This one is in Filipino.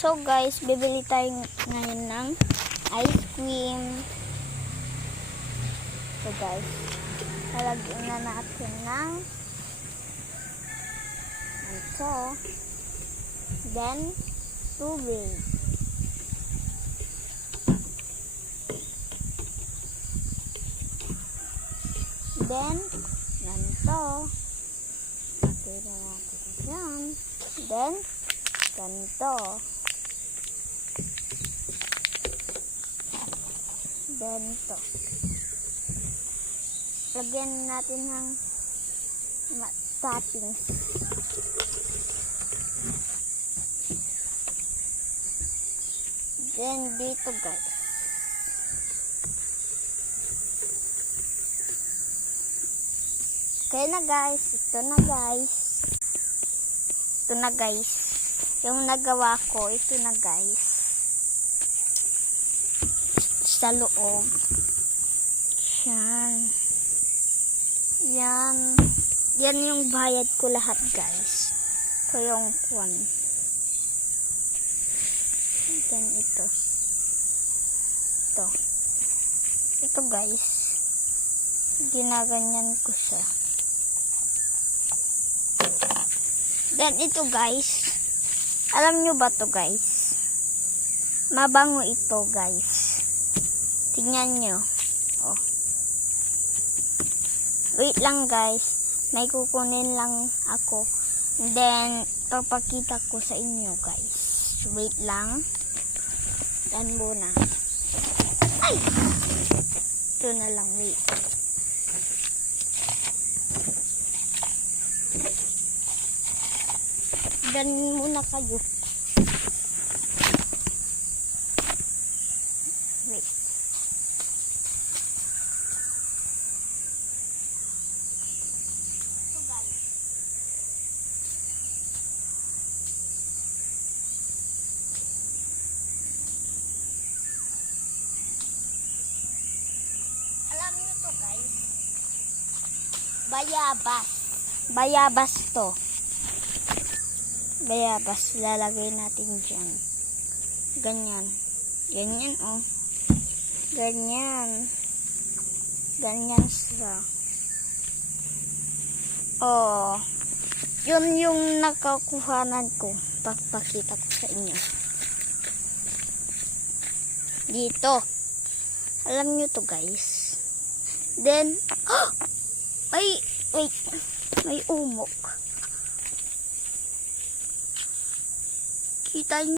So guys, bibili tayo ngayon ng ice cream. So guys, lalagyan na natin ng ito. Then, tubig. Then, ganito. Lagyan na natin yan. Then, ganito. Then, ito. Lagyan natin ng toppings. Then, dito guys. Okay na guys. Ito na guys. Ito na guys. Yung nagawa ko, ito na guys. Sa loob. Yan. Yan. Yan yung bayad ko lahat guys. Ito yung one. Then ito. Ito. Ito guys. Ginaganyan ko siya. Then ito guys. Alam nyo ba to guys? Mabango ito guys. Tingnan nyo. Oh. Wait lang guys. May kukunin lang ako. And then, papakita ko sa inyo guys. Wait lang. Yan muna. Ay! Ito na lang. Wait. Dan muna kayo. Wait. So guys. Alam niyo to guys. Bayabas. Bayabas to. Bayabas, lalagay natin dyan. Ganyan. Ganyan, oh. Ganyan. Ganyan siya. Oh. Yun yung nakakuhanan ko. Papakita ko sa inyo. Dito. Alam nyo to, guys. Then, oh! Ay, wait. May umok. Kita nyo.